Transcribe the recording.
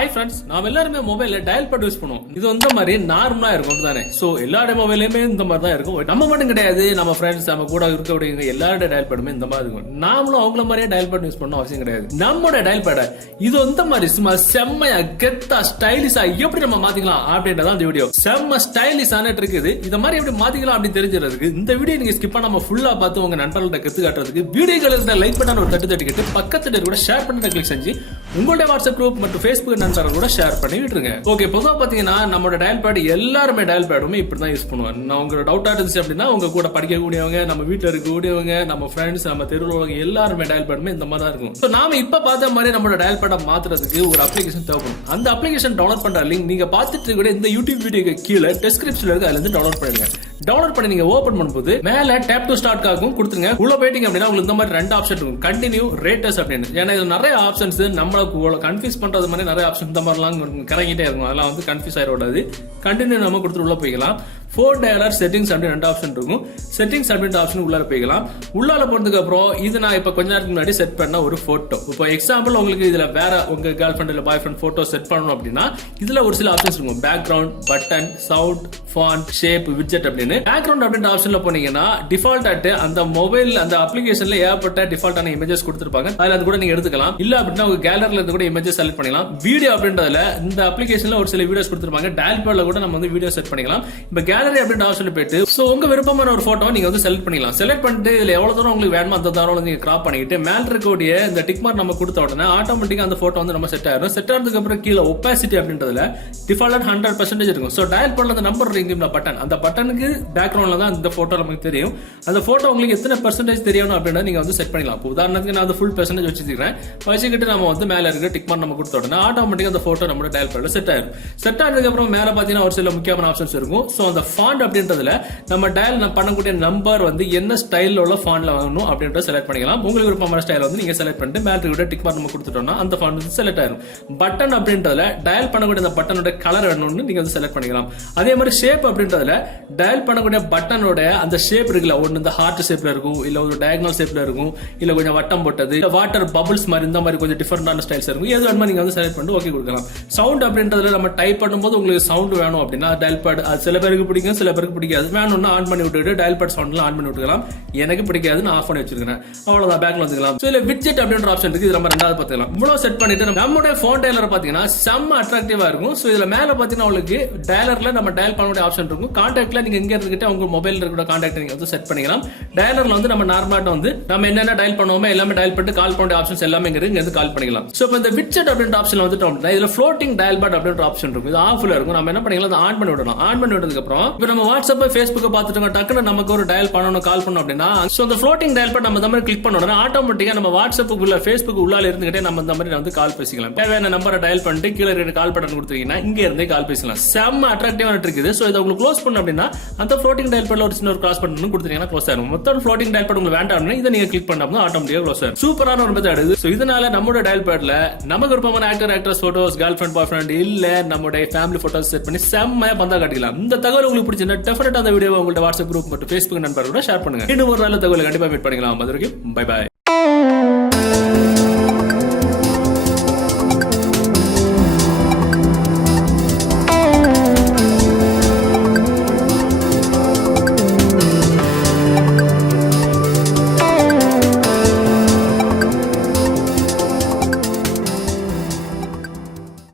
Hi friends, நாம எல்லாருமே மொபைல்ல டயல் பேட் யூஸ் பண்ணுவோம். இது வந்து மாதிரி நார்மலா இருக்கும் தானே. சோ எல்லாரோட மொபைலுமே இந்த மாதிரி தான் இருக்கும். நம்ம மட்டும் கிடையாது, நம்ம ஃப்ரெண்ட்ஸ் நம்ம கூட இருக்கக்கூடிய எல்லாரோட டயல் பேடுமே இந்த மாதிரி இருக்கும். நாமளும் அவங்கள மாதிரியே டயல் பேட் யூஸ் பண்ணணும் அவசியம் கிடையாது. நம்மளோட டயல் பேட இது இந்த மாதிரி சும்மா செம்மையா கெத்தா ஸ்டைலிஷா எப்படி நம்ம மாத்திக்கலாம் அப்படின்றதான் இந்த வீடியோ. செம்ம ஸ்டைலிஷான இருக்குது. இத மாதிரி எப்படி மாத்திக்கலாம் அப்படின்னு தெரிஞ்சிருக்கு. இந்த வீடியோ நீங்க ஸ்கிப் பண்ணாம ஃபுல்லா பார்த்து உங்க நண்பர்கள்ட்ட கத்து காட்டுறதுக்கு வீடியோக்கள் இருந்த லைக் பட்டன் ஒரு தட்டு தட்டிக்கிட்டு பக்கத்துல கூட ஷேர் பண்ணி கிளிக் செஞ்சு உங்களுடைய வாட்ஸ்அப் குரூப் மற்றும் Facebook நண்பர்கள் கூட ஷேர் பண்ணி விட்டுருங்க. ஓகே, பொதுவா பாத்தீங்கன்னா நம்மளோட டயல் பேட் எல்லாருமே டயல் பேடுமே இப்படிதான் யூஸ் பண்ணுவாங்க. நான் உங்க டவுட்டா இருந்துச்சு அப்படின்னா உங்க கூட படிக்கக்கூடியவங்க, நம்ம வீட்டுல இருக்கக்கூடியவங்க, நம்ம ஃப்ரெண்ட்ஸ், நம்ம தெருவில் உள்ளவங்க எல்லாருமே டயல் பேடுமே இந்த மாதிரி தான் இருக்கும். ஸோ நாம இப்ப பார்த்த மாதிரி நம்மளோட டயல் பேடை மாத்துறதுக்கு ஒரு அப்ளிகேஷன் தேவைப்படும். அந்த அப்ளிகேஷன் டவுன்லோட் பண்ற லிங்க் நீங்க பார்த்துட்டு கூட இந்த யூடியூப் வீடியோக்கு கீழே டிஸ்கிரிப்ஷன்ல இருக்கு, அதுல இருந்து டவுன்லோட் பண்ணுங்க. டவுன்லோட் பண்ணி நீங்க ஓபன் பண்ணும்போது மேல டேப் டு ஸ்டார்ட் ஆகும் கொடுத்துருங்க. உள்ள போயிட்டீங்க அப்படின்னா உங்களுக்கு இந்த மாதிரி ரெண்டு ஆப்ஷன் இருக்கும், கண்டினியூ, ரேட்டஸ் அப்படின்னு. ஏன்னா இது நிறைய ஆப்ஷன்ஸ் நம்மளுக்கு கன்ஃபியூஸ் பண்றது மாதிரி நிறைய ஆப்ஷன் இந்த மாதிரிலாம் கறங்கிட்டே இருக்கும். அதெல்லாம் வந்து கன்ஃபியூஸ் ஆயிடாது. கண்டினியூ நம்ம கொடுத்துட்டு உள்ள போய்க்கலாம். ஃபோன் டயலர் செட்டிங்ஸ் அப்படின்னு ரெண்டு ஆப்ஷன் இருக்கும். செட்டிங்ஸ் அப்படின்ற ஆப்ஷன் உள்ளார போய்க்கலாம். உள்ளார போனதுக்கு அப்புறம் இது நான் இப்ப கொஞ்ச நேரத்துக்கு முன்னாடி செட் பண்ண ஒரு போட்டோ. இப்போ எக்ஸாம்பிள் உங்களுக்கு இதுல வேற உங்க கேர்ள் ஃபிரெண்ட் இல்ல பாய் ஃபிரெண்ட் போட்டோ செட் பண்ணணும் அப்படின்னா இதுல ஒரு சில ஆப்ஷன்ஸ் இருக்கும். Background, button, sound, font, shape, widget அப்படின்னு. பேக்ரவுண்ட் அப்படின்ற ஆப்ஷன்ல போனீங்கன்னா டிஃபால்ட் ஆட்டு அந்த மொபைல் அந்த அப்ளிகேஷன்ல ஏற்பட்ட டிஃபால்ட்டான இமேஜஸ் கொடுத்திருப்பாங்க. அதுல அது கூட நீங்க எடுத்துக்கலாம். இல்ல அப்படின்னா உங்க கேலரில இருந்து கூட இமேஜஸ் செலக்ட் பண்ணிக்கலாம். வீடியோ அப்படின்றதுல இந்த அப்ளிகேஷன்ல ஒரு சில வீடியோஸ் கொடுத்திருப்பாங்க. டயல் பேட்ல கூட நம்ம வந்து வீடியோ செட் பண்ணிக்கலாம். இப்ப கேலரி அப்படின்ற ஆப்ஷன்ல போயிட்டு சோ உங்க விருப்பமான ஒரு போட்டோ நீங்க வந்து செலக்ட் பண்ணிக்கலாம். செலக்ட் பண்ணிட்டு இதுல எவ்வளவு தூரம் உங்களுக்கு வேணுமோ அந்த தூரம் நீங்க கிராப் பண்ணிட்டு மேல இருக்கக்கூடிய இந்த டிக் மார்க் நம்ம கொடுத்த உடனே ஆட்டோமேட்டிக்கா அந்த போட்டோ வந்து நம்ம செட் ஆயிடும். செட் ஆனதுக்கு அப்புறம் கீழே ஒப்பாசிட்டி அப்படின்றதுல டிஃபால்ட் 100% இருக்கும். சோ டயல் பேட்ல அந்த நம்பர் ரிங்கும் பட்டன், அந்த பட்டனுக்கு பேக்ரவுண்ட்ல தான் இந்த போட்டோ நமக்கு தெரியும். அந்த போட்டோ உங்களுக்கு எத்தனை பெர்சன்டேஜ் தெரியணும் அப்படின்னா நீங்க வந்து செட் பண்ணிக்கலாம். உதாரணத்துக்கு நான் ஃபுல் பெர்சன்டேஜ் வச்சிருக்கேன். வச்சுக்கிட்டு நம்ம வந்து மேல இருக்க டிக் மார்க் நம்ம கொடுத்த உடனே ஆட்டோமேட்டிக்கா அந்த போட்டோ நம்ம டயல் பேட்ல செட் ஆயிடும். செட் ஆனதுக்கு அப்புறம் மேல பாத்தீங்கன்னா ஒரு சில முக்கியமான ஆப்ஷன்ஸ் இருக்கும். சோ அந்த ஃபாண்ட் அப்படின்றதுல நம்ம டயல் பண்ணக்கூடிய நம்பர் வந்து என்ன ஸ்டைல்ல உள்ள ஃபாண்ட்ல வாங்கணும் அப்படின்றத செலக்ட் பண்ணிக்கலாம். உங்களுக்கு விருப்பமான ஸ்டைல் வந்து நீங்க செலக்ட் பண்ணிட்டு மேல இருக்க டிக் மார்க் நம்ம கொடுத்துட்டோம்னா அந்த ஃபாண்ட் வந்து செலக்ட் ஆயிடும். பட்டன் அப்படின்றதுல டயல் பண்ணக்கூடிய அந்த பட்டனோட கலர் வேணும்னு நீங்க வந்து செலக்ட் பண்ணிக்கலாம். அதே மாதிரி ஷேப் அப்படின்றதுல டயல் பண்ணக்கூடிய பட்டனோட அந்த ஷேப் இருக்குல்ல, ஒன்னு இந்த ஹார்ட் ஷேப்ல இருக்கும், இல்ல ஒரு டயகனல் ஷேப்ல இருக்கும், இல்ல கொஞ்சம் வட்டம் போட்டது, வாட்டர் பபிள்ஸ் மாதிரி இந்த மாதிரி கொஞ்சம் டிஃபரெண்டான ஸ்டைல்ஸ் இருக்கும். எது வேணுமோ நீங்க வந்து செலக்ட் பண்ணிட்டு ஓகே கொடுக்கலாம். சவுண்ட் அப்படின்றதுல நம்ம டைப் பண்ணும்போது உங்களுக்கு சவுண்ட் வேணும் அப்படின்னா டயல் பேட் அது சில பேருக்கு பிடிக்கும், சில பேருக்கு பிடிக்காது. வேணும்னா ஆன் பண்ணி விட்டுட்டு டயல் பேட் சவுண்ட்லாம் ஆன் பண்ணி விட்டுக்கலாம். எனக்கு பிடிக்காது, நான் ஆஃப் பண்ணி வச்சிருக்கேன். அவ்வளவுதான், பேக்ல வந்துக்கலாம். சோ இதுல விட்ஜெட் அப்படின்ற ஆப்ஷன் இருக்கு. இது நம்ம ரெண்டாவது பார்த்துக்கலாம். இவ்வளவு செட் பண்ணிட்டு நம்மளுடைய போன் டயலர் பாத்தீங்கன்னா செம்ம அட்ராக்டிவா இருக்கும். சோ இதுல மேல பாத்தீங்கன்னா உங்களுக்கு டயலர்ல நம்ம டயல் பண்ணக்கூடிய ஆப்ஷன் இருக்கும். கான்டாக்ட்ல நீங்க எங்க இருந்துகிட்டு உங்க மொபைல்ல இருக்கிற கான்டாக்ட் நீங்க வந்து செட் பண்ணிக்கலாம். டயலர்ல வந்து நம்ம நார்மலா வந்து நம்ம என்னென்ன டயல் பண்ணுவோமோ எல்லாமே டயல் பண்ணிட்டு கால் பண்ண ஆப்ஷன்ஸ் எல்லாமே இங்க இருந்து கால் பண்ணிக்கலாம். சோ இப்போ இந்த விட்ஜெட் அப்படின்ற ஆப்ஷன்ல வந்துட்டோம் அப்படின்னா இதுல ஃப்ளோட்டிங் டயல் பேட் அப்படின்ற ஆப்ஷன் இருக்கும். இது ஆஃப்ல இருக்கும். நம்ம என்ன பண்ணிக்கலாம், அதை ஆன் பண்ணி விடணும். ஆன் பண்ணி விட்டதுக்கு அப்புறம் இப்போ நம்ம வாட்ஸ்அப், Facebook பார்த்துட்டு டக்குன்னு நமக்கு ஒரு டயல் பண்ணணும், கால் பண்ணணும் அப்படின்னா சோ அந்த ஃப்ளோட்டிங் டயல் பேட் நம்ம இந்த மாதிரி கிளிக் பண்ணோம்னா ஆட்டோமேட்டிக்கா நம்ம வாட்ஸ்அப் உள்ள Facebook உள்ளால இருந்துகிட்டே நம்ம இந்த மாதிரி வந்து கால் பேசிக்கலாம். தேவையான நம்பரை டயல் பண்ணிட்டு கீழே இருக்க கால் பட்டன் கொடுத்தீங்கன்னா இங்க இருந்தே கால் பேசலாம். செம்ம அட்ராக்டிவா இருக்குது. சோ இதை உங்களுக்கு க்ளோஸ் பண்ணணும் அப்படின்னா அந்த ஃப்ளோட்டிங் டயல் பேட்ல ஒரு சின்ன ஒரு கிராஸ் பட்டன் கொடுத்தீங்கன்னா க்ளோஸ் ஆகும். மொத்தம் ஃப்ளோட்டிங் டயல் பேட் உங்களுக்கு வேண்டாம்னா இதை நீங்க கிளிக் பண்ணா ஆட்டோமேட்டிக்கா க்ளோஸ் ஆகும். சூப்பரான ஒரு மெத்தட் இது. சோ இதனால நம்மளோட டயல் பேட்ல நமக்கு விருப்பமான actor, actress photos, girlfriend, boyfriend இல்ல நம்மளுடைய ஃபேமிலி போட்டோஸ் செட் பண்ணி செம்மையா பந்தா காட்டிக்கலாம். இந்த தகவல் உங்களுக்கு பிடிச்சிருந்தா டெஃபினட்டா அந்த வீடியோ உங்களோட வாட்ஸ்அப் குரூப் மற்றும் Facebook நண்பர்களோட ஷேர் பண்ணுங்க. இன்னும் ஒரு நல்ல தகவலை கண்டிப்பா மீட் பண்ணிக்கலாம். அது வரைக்கும் பை பை.